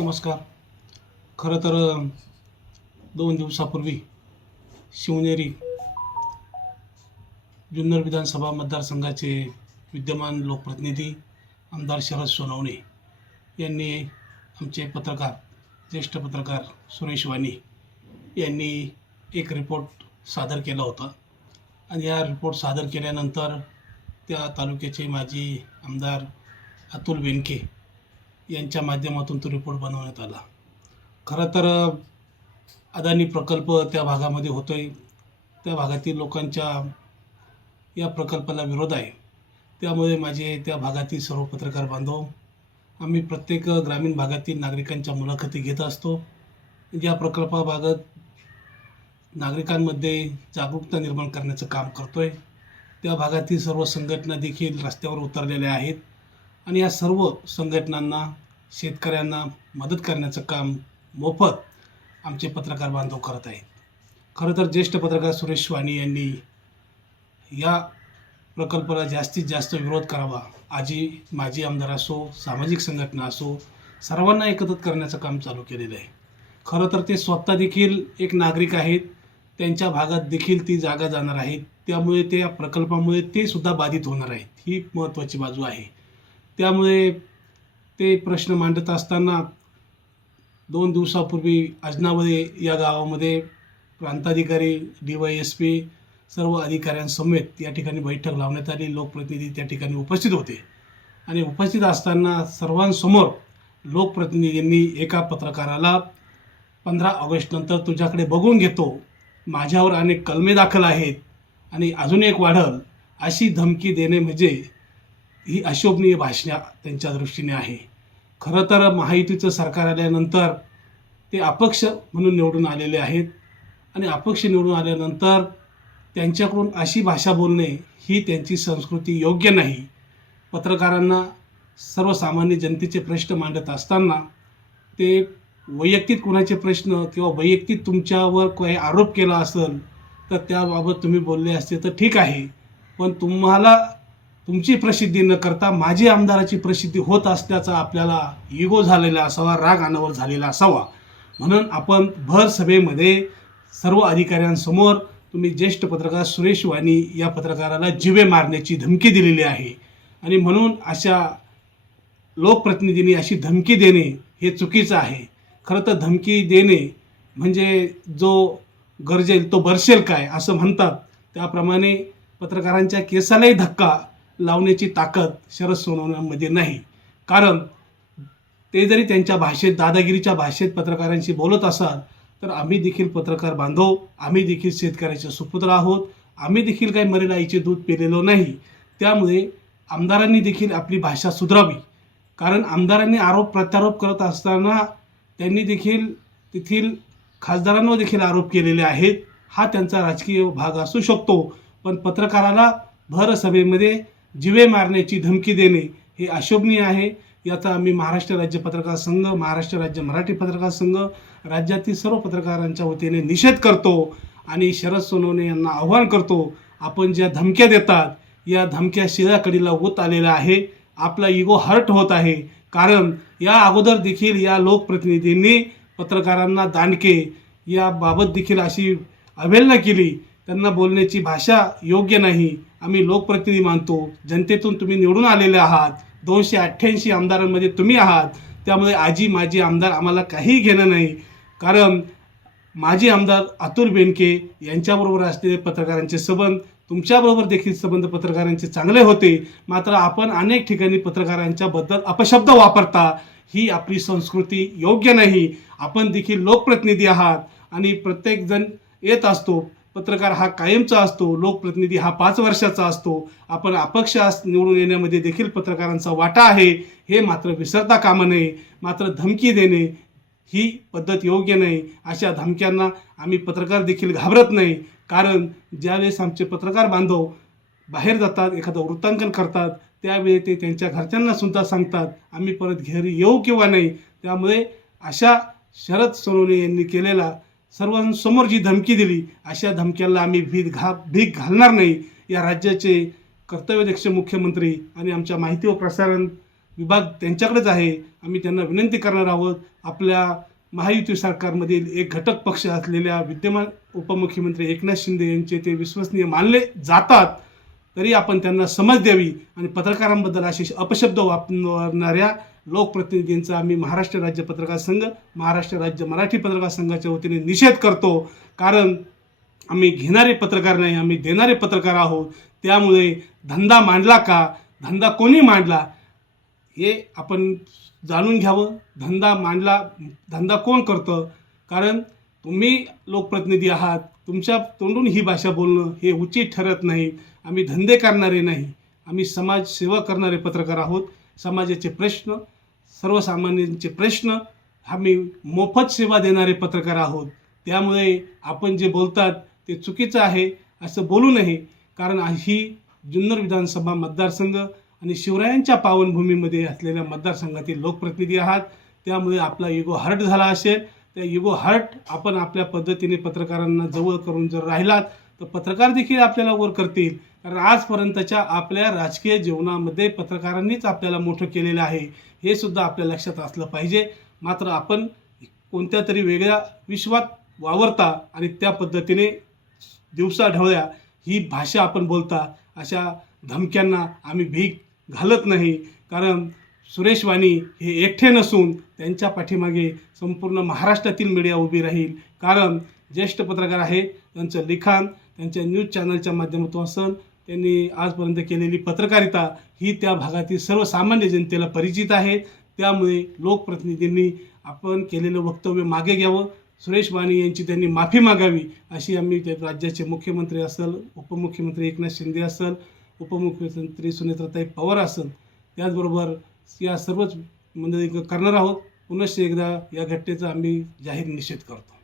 नमस्कार. खरं तर 2 दिवसापूर्वी शिवनेरी जुन्नर विधानसभा मतदारसंघाचे विद्यमान लोकप्रतिनिधी आमदार शरद सोनवणे यांनी आमचे पत्रकार, ज्येष्ठ पत्रकार सुरेश वाणी यांनी एक रिपोर्ट सादर केला होता आणि या रिपोर्ट सादर केल्यानंतर त्या तालुक्याचे माजी आमदार अतुल बेनके यांच्या माध्यमातून तो रिपोर्ट बनवण्यात आला. खरं तर अदानी प्रकल्प त्या भागामध्ये होतो आहे, त्या भागातील लोकांच्या या प्रकल्पाला विरोध आहे. त्यामुळे माझे त्या भागातील सर्व पत्रकार बांधव आम्ही प्रत्येक ग्रामीण भागातील नागरिकांच्या मुलाखती घेत असतो. या प्रकल्पाबाबत नागरिकांमध्ये जागरूकता निर्माण करण्याचं काम करतो आहे. त्या भागातील सर्व संघटना देखील रस्त्यावर उतरलेल्या आहेत आणि या सर्व संघटनांना, शेतकऱ्यांना मदत करण्याचं काम मोफत आमचे पत्रकार बांधव करत आहेत. खरं तर ज्येष्ठ पत्रकार सुरेश वाणी यांनी या प्रकल्पाला जास्तीत जास्त विरोध करावा. माजी आमदार असो, सामाजिक संघटना असो, सर्वांना एकत्रित करण्याचं काम चालू केलेलं आहे. खरं तर ते स्वतः देखील एक नागरिक आहेत, त्यांच्या भागात देखील ती जागा जाणार आहेत, त्यामुळे त्या प्रकल्पामुळे ते सुद्धा बाधित होणार आहेत. ही महत्त्वाची बाजू आहे. त्यामुळे ते प्रश्न मांडत असताना 2 दिवसापूर्वी अजनावळे या गावामध्ये प्रांताधिकारी, DYSP सर्व अधिकाऱ्यांसमेत या ठिकाणी बैठक लावण्यात आली. लोकप्रतिनिधी त्या ठिकाणी उपस्थित होते आणि उपस्थित असताना सर्वांसमोर लोकप्रतिनिधींनी एका पत्रकाराला 15 ऑगस्टनंतर तुझ्याकडे बघून घेतो, माझ्यावर अनेक कलमे दाखल आहेत आणि अजून एक वाढल अशी धमकी देणे म्हणजे ही अशोभनीय भाषा त्यांच्या दृष्टीने आहे. खरं तर महायुतीचं सरकार आल्यानंतर ते अपक्ष म्हणून निवडून आलेले आहेत आणि अपक्ष निवडून आल्यानंतर त्यांच्याकडून अशी भाषा बोलणे ही त्यांची संस्कृती योग्य नाही. पत्रकारांना सर्वसामान्य जनतेचे प्रश्न मांडत असताना ते वैयक्तिक कुणाचे प्रश्न किंवा वैयक्तिक तुमच्यावर काही आरोप केला असेल तर त्याबाबत तुम्ही बोलले असते तर ठीक आहे, पण तुम्हाला तुमची प्रसिद्धी न करता माझी आमदाराची प्रसिद्धी होत असल्याचा आपल्याला इगो झालेला असावा, राग अनावर झालेला असावा. म्हणून आपण भर सभेमध्ये सर्व अधिकाऱ्यांसमोर तुम्ही ज्येष्ठ पत्रकार सुरेश वाणी या पत्रकाराला जिवे मारण्याची धमकी दिलेली आहे आणि म्हणून अशा लोकप्रतिनिधींनी अशी धमकी देणे हे चुकीचं आहे. खरं तर धमकी देणे म्हणजे जो गरजेल तो बरसेल काय असं म्हणतात, त्याप्रमाणे पत्रकारांच्या केसालाही धक्का लावण्याची ताकद शरद सोनवणेमध्ये नाही. कारण ते जरी त्यांच्या भाषेत, दादागिरीच्या भाषेत पत्रकारांशी बोलत असाल तर आम्ही देखील पत्रकार बांधव, आम्ही देखील शेतकऱ्याचे सुपुत्र आहोत, आम्ही देखील काही मरेल आईचे दूध पिलेलो नाही. त्यामुळे आमदारांनी देखील आपली भाषा सुधारावी. कारण आमदारांनी आरोप प्रत्यारोप करत असताना त्यांनी देखील तेथील खासदारांवर देखील आरोप केलेले आहेत. हा त्यांचा राजकीय भाग असू शकतो, पण पत्रकाराला भर सभेमध्ये जिवे मारण्याची धमकी देणे हे अशोभनीय आहे. याचा आम्ही महाराष्ट्र राज्य पत्रकार संघ, महाराष्ट्र राज्य मराठी पत्रकार संघ, राज्यातील सर्व पत्रकारांच्या वतीने निषेध करतो आणि शरद सोनवणे यांना आव्हान करतो, आपण ज्या धमक्या देतात या धमक्या शिळ्याकडीला होत आलेल्या आहे. आपला इगो हर्ट होत आहे. कारण या अगोदर देखील या लोकप्रतिनिधींनी पत्रकारांना दांडके याबाबत देखील अशी अवहेलना केली. त्यांना बोलण्याची भाषा योग्य नाही. आम्ही लोकप्रतिनिधी मानतो, जनतेतून तुम्ही निवडून आलेले आहात, 288 आमदारांमध्ये तुम्ही आहात. त्यामुळे माजी आमदार आम्हाला काही घेणं नाही. कारण माजी आमदार अतुल बेनके यांच्याबरोबर असलेले पत्रकारांचे संबंध, तुमच्याबरोबर देखील संबंध पत्रकारांचे चांगले होते. मात्र आपण अनेक ठिकाणी पत्रकारांच्या बद्दल अपशब्द वापरता, ही आपली संस्कृती योग्य नाही. आपण देखील लोकप्रतिनिधी आहात आणि प्रत्येकजण येत असतो. पत्रकार हा कायमचा असतो, लोकप्रतिनिधी हा 5 वर्षाचा असतो. आपण अपक्ष निवडून येण्यामध्ये देखील पत्रकारांचा वाटा आहे, हे मात्र विसरता कामा नये. मात्र धमकी देणे ही पद्धत योग्य नाही. अशा धमक्यांना आम्ही पत्रकार देखील घाबरत नाही. कारण ज्यावेळेस आमचे पत्रकार बांधव बाहेर जातात, एखादं वृत्तांकन करतात, त्यावेळी ते त्यांच्या घरच्यांना सुद्धा सांगतात आम्ही परत घरी येऊ किंवा नाही. त्यामुळे अशा शरद सोनवणे यांनी केलेला, सर्वांसमोर जी धमकी दिली, अशा धमक्याला आम्ही भीक घालणार नाही. या राज्याचे कर्तव्यदक्ष मुख्यमंत्री आणि आमच्या माहिती व प्रसारण विभाग त्यांच्याकडेच आहे. आम्ही त्यांना विनंती करणार आहोत, आपल्या महायुती सरकारमधील एक घटक पक्ष असलेल्या विद्यमान उपमुख्यमंत्री एकनाथ शिंदे यांचे ते विश्वसनीय मानले जातात, तरी आपण त्यांना समज द्यावी आणि पत्रकारांबद्दल असे अपशब्द वापरणाऱ्या लोकप्रतिनिधींचा आम्ही महाराष्ट्र राज्य पत्रकार संघ, महाराष्ट्र राज्य मराठी पत्रकार संघाच्या वतीने निषेध करतो. कारण आम्ही घेणारे पत्रकार नाही, आम्ही देणारे पत्रकार आहोत. त्यामुळे धंदा मांडला का, धंदा कोणी मांडला हे आपण जाणून घ्यावं. धंदा मांडला, धंदा कोण करतं? कारण तुम्ही लोकप्रतिनिधी आहात, तुमच्या तोंडून ही भाषा बोलणं हे उचित ठरत नाही. आम्ही धंदे करणारे नाही, आम्ही समाजसेवा करणारे पत्रकार आहोत. समाजाचे प्रश्न, सर्वसामान्यांचे प्रश्न, आम्ही मोफत सेवा देणारे पत्रकार आहोत. त्यामुळे आपण जे बोलतात ते चुकीचं आहे असं बोलू नये. कारण ही जुन्नर विधानसभा मतदारसंघ आणि शिवरायांच्या पावनभूमीमध्ये असलेल्या मतदारसंघातील लोकप्रतिनिधी आहात. त्यामुळे आपला इगो हर्ट झाला असेल, त्या इगो हर्ट आपण आपल्या पद्धतीने पत्रकारांना जवळ करून जर राहिलात तर पत्रकार देखील आपल्याला वर करतील. कारण आजपर्यंतच्या आपल्या राजकीय जीवनामध्ये पत्रकारांनीच आपल्याला मोठं केलेलं आहे, हे सुद्धा आपल्या लक्षात असलं पाहिजे. मात्र आपण कोणत्या तरी वेगळ्या विश्वात वावरता आणि त्या पद्धतीने दिवसाढवळ्या ही भाषा आपण बोलता, अशा धमक्यांना आम्ही भीक घालत नाही. कारण सुरेश वाणी हे एकटे नसून त्यांच्या पाठीमागे संपूर्ण महाराष्ट्रातील मीडिया उभी राहील. कारण ज्येष्ठ पत्रकार आहेत, त्यांचं लिखाण त्यांच्या न्यूज चॅनलच्या माध्यमातून असेल, त्यांनी आजपर्यंत केलेली पत्रकारिता ही त्या भागातील सर्वसामान्य जनतेला परिचित आहे. त्यामुळे लोकप्रतिनिधींनी आपण केलेलं वक्तव्य मागे घ्यावं, सुरेश वाणी यांची त्यांनी माफी मागावी, अशी आम्ही त्या राज्याचे मुख्यमंत्री असेल, उपमुख्यमंत्री एकनाथ शिंदे असेल, उपमुख्यमंत्री सुनेत्राताई पवार असेल, त्याचबरोबर या सर्वच मंडळी करणार आहोत. पुनश्च एकदा या घटनेचा आम्ही जाहीर निषेध करतो.